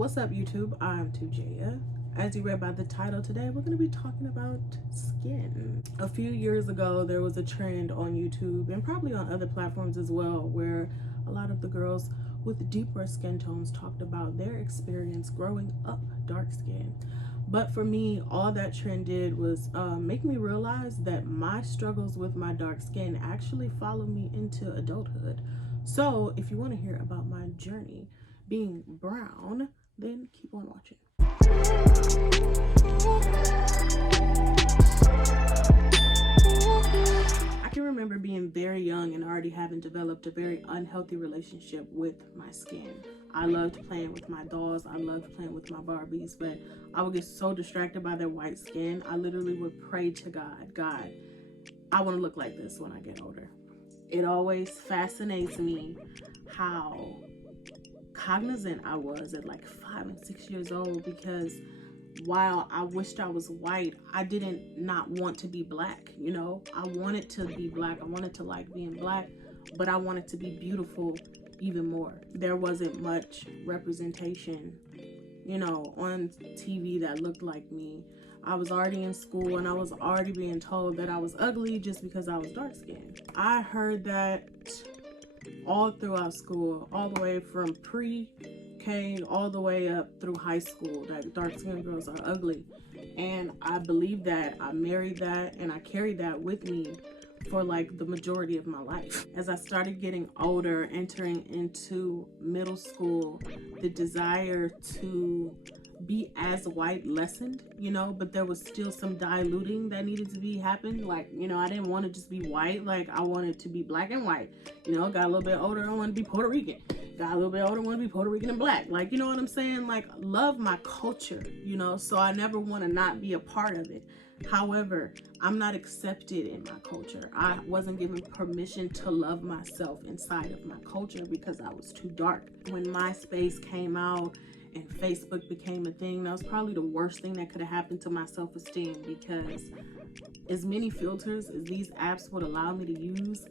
What's up, YouTube? I'm Tujaya. As you read by the title, today we're going to be talking about skin. A few years ago, there was a trend on YouTube and probably on other platforms as well, where a lot of the girls with deeper skin tones talked about their experience growing up dark skin. But for me, all that trend did was make me realize that my struggles with my dark skin actually follow me into adulthood. So if you want to hear about my journey being brown, then keep on watching. I can remember being very young and already having developed a very unhealthy relationship with my skin. I loved playing with my dolls, I loved playing with my Barbies, but I would get so distracted by their white skin. I literally would pray to God, I want to look like this when I get older. It always fascinates me how cognizant I was at like 5 and 6 years old, because while I wished I was white, I didn't not want to be black. You know, I wanted to be black, I wanted to like being black, but I wanted to be beautiful even more. There wasn't much representation, you know, on TV that looked like me. I was already in school and I was already being told that I was ugly just because I was dark skinned. I heard that all throughout school, all the way from pre-K all the way up through high school, that dark skinned girls are ugly. And I believed that, I married that, and I carried that with me for like the majority of my life. As I started getting older, entering into middle school, the desire to be as white lessened, you know, but there was still some diluting that needed to be happen. Like, you know, I didn't want to just be white, like I wanted to be black and white. You know, got a little bit older, I wanted to be Puerto Rican. Got a little bit older, I want to be Puerto Rican and black. Like, you know what I'm saying? Like, love my culture, you know, so I never want to not be a part of it. However, I'm not accepted in my culture. I wasn't given permission to love myself inside of my culture because I was too dark. When MySpace came out and Facebook became a thing, that was probably the worst thing that could have happened to my self-esteem, because as many filters as these apps would allow me to use,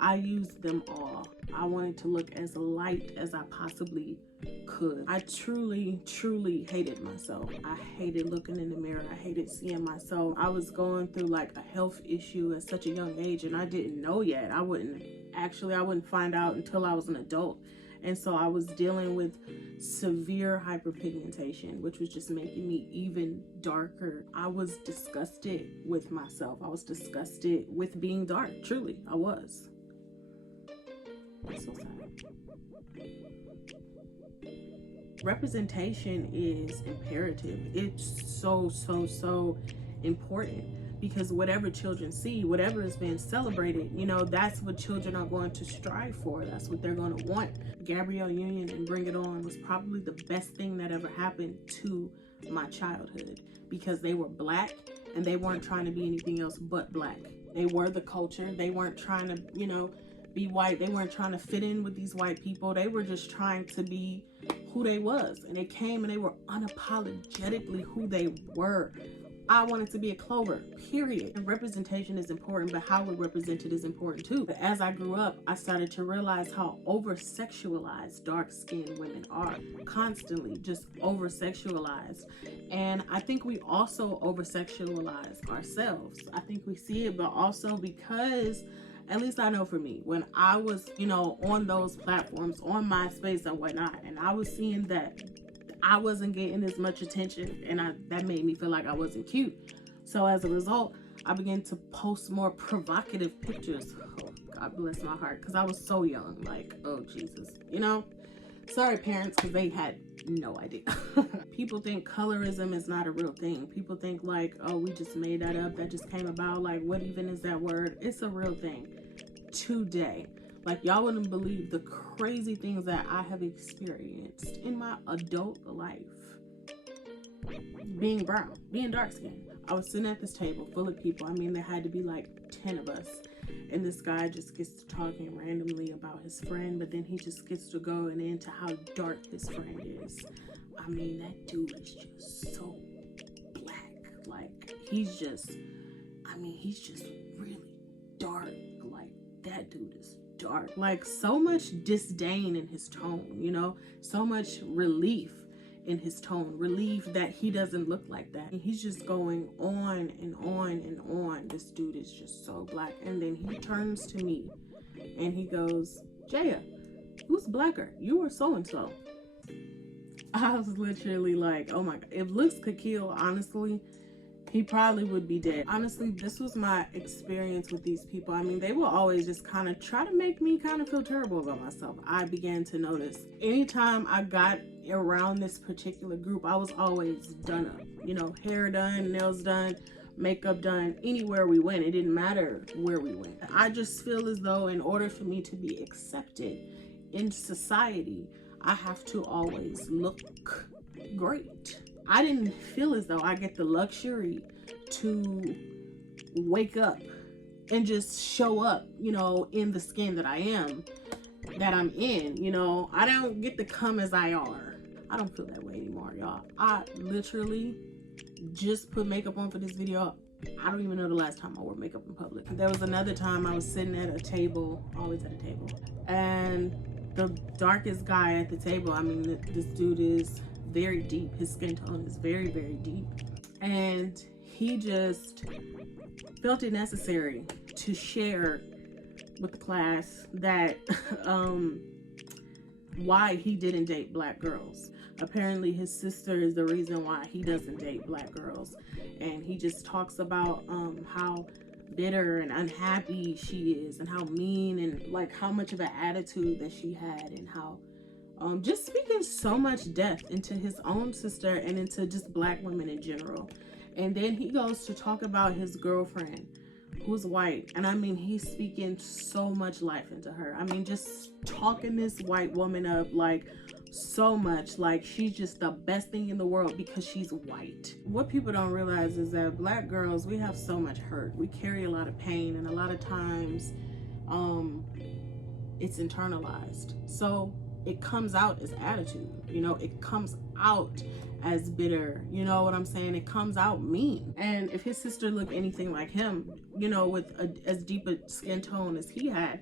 I used them all. I wanted to look as light as I possibly could. I truly hated myself. I hated looking in the mirror. I hated seeing myself. I was going through like a health issue at such a young age, and I didn't know yet. I wouldn't find out until I was an adult. And so I was dealing with severe hyperpigmentation, which was just making me even darker. I was disgusted with myself. I was disgusted with being dark. Truly, I was. It's so sad. Representation is imperative. It's so important, because whatever children see, whatever is being celebrated, you know, that's what children are going to strive for. That's what they're going to want. Gabrielle Union and Bring It On was probably the best thing that ever happened to my childhood, because they were black and they weren't trying to be anything else but black. They were the culture. They weren't trying to, you know, be white. They weren't trying to fit in with these white people. They were just trying to be who they was, and they came and they were unapologetically who they were. I wanted to be a Clover, period. And representation is important, but how we're represented is important too. But as I grew up, I started to realize how over-sexualized dark-skinned women are. Constantly just over-sexualized. And I think we also over-sexualize ourselves. I think we see it, but also because, at least I know for me, when I was, you know, on those platforms, on MySpace and whatnot, and I was seeing that I wasn't getting as much attention, and that made me feel like I wasn't cute. So as a result, I began to post more provocative pictures. Oh, God bless my heart, because I was so young. Like, oh Jesus, you know? Sorry parents, because they had no idea. People think colorism is not a real thing. People think like, oh, we just made that up, that just came about. Like, what even is that word? It's a real thing today. Like, y'all wouldn't believe the crazy things that I have experienced in my adult life. Being brown, being dark skinned. I was sitting at this table full of people. I mean, there had to be like 10 of us. And this guy just gets to talking randomly about his friend, but then he just gets to going into how dark his friend is. I mean, that dude is just so black. Like, he's just really dark. Like, that dude is dark. Like, so much disdain in his tone, you know, so much relief in his tone, relieved that he doesn't look like that. And he's just going on and on and on. This dude is just so black. And then he turns to me and he goes, Jaya, who's blacker, you or so-and-so? I was literally like, oh my God. If looks could kill, honestly, he probably would be dead. Honestly, this was my experience with these people. I mean, they will always just kind of try to make me kind of feel terrible about myself. I began to notice anytime I got around this particular group, I was always done up. You know, hair done, nails done, makeup done. Anywhere we went, it didn't matter where we went. I just feel as though in order for me to be accepted in society, I have to always look great. I didn't feel as though I get the luxury to wake up and just show up, you know, in the skin that I'm in, you know. I don't get to come as I are. I don't feel that way anymore, y'all. I literally just put makeup on for this video. I don't even know the last time I wore makeup in public. There was another time I was sitting at a table, always at a table, and the darkest guy at the table, I mean, this dude is very deep. His skin tone is very, very deep. And he just felt it necessary to share with the class that why he didn't date black girls. Apparently his sister is the reason why he doesn't date black girls. And he just talks about how bitter and unhappy she is, and how mean, and like how much of an attitude that she had, and how just speaking so much death into his own sister and into just black women in general. And then he goes to talk about his girlfriend who's white, and I mean, he's speaking so much life into her. I mean, just talking this white woman up like so much, like she's just the best thing in the world because she's white. What people don't realize is that black girls, we have so much hurt. We carry a lot of pain, and a lot of times it's internalized. So it comes out as attitude, you know, it comes out as bitter, you know what I'm saying? It comes out mean. And if his sister looked anything like him, you know, with as deep a skin tone as he had,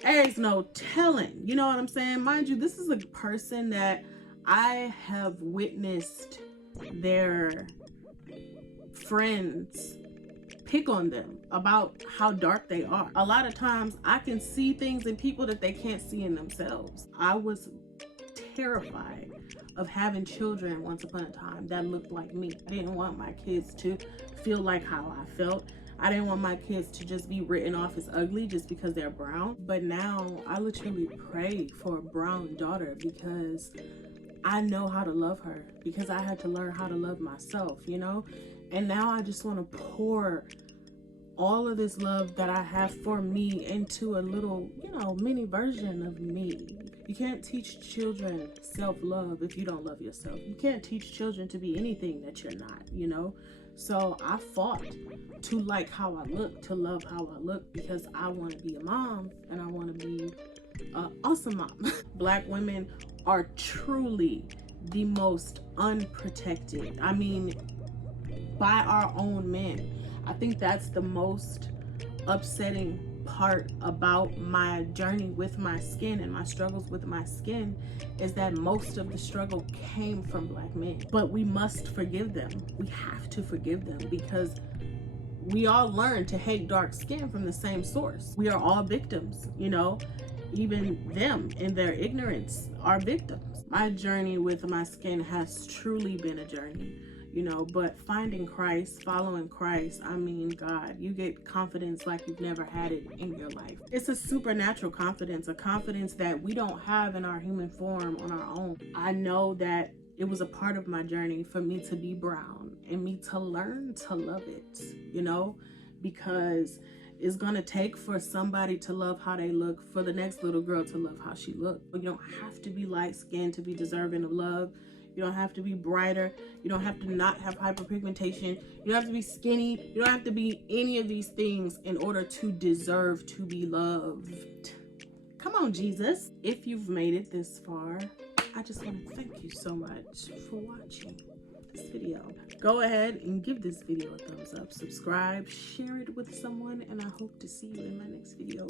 there's no telling, you know what I'm saying? Mind you, this is a person that I have witnessed their friends pick on them about how dark they are. A lot of times I can see things in people that they can't see in themselves. I was terrified of having children once upon a time that looked like me. I didn't want my kids to feel like how I felt. I didn't want my kids to just be written off as ugly just because they're brown. But now I literally pray for a brown daughter because I know how to love her, because I had to learn how to love myself, you know? And now I just want to pour all of this love that I have for me into a little, you know, mini version of me. You can't teach children self-love if you don't love yourself. You can't teach children to be anything that you're not, you know? So I fought to like how I look, to love how I look, because I want to be a mom and I want to be an awesome mom. Black women are truly the most unprotected. I mean, by our own men. I think that's the most upsetting part about my journey with my skin and my struggles with my skin, is that most of the struggle came from black men. But we must forgive them. We have to forgive them, because we all learn to hate dark skin from the same source. We are all victims, you know, even them in their ignorance are victims. My journey with my skin has truly been a journey, you know, but finding Christ, following Christ, I mean, God, you get confidence like you've never had it in your life. It's a supernatural confidence, a confidence that we don't have in our human form on our own. I know that it was a part of my journey for me to be brown and me to learn to love it, you know, because it's gonna take for somebody to love how they look, for the next little girl to love how she looked. You don't have to be light-skinned to be deserving of love. You don't have to be brighter. You don't have to not have hyperpigmentation. You don't have to be skinny. You don't have to be any of these things in order to deserve to be loved. Come on, Jesus. If you've made it this far, I just want to thank you so much for watching this video. Go ahead and give this video a thumbs up, subscribe, share it with someone, and I hope to see you in my next video.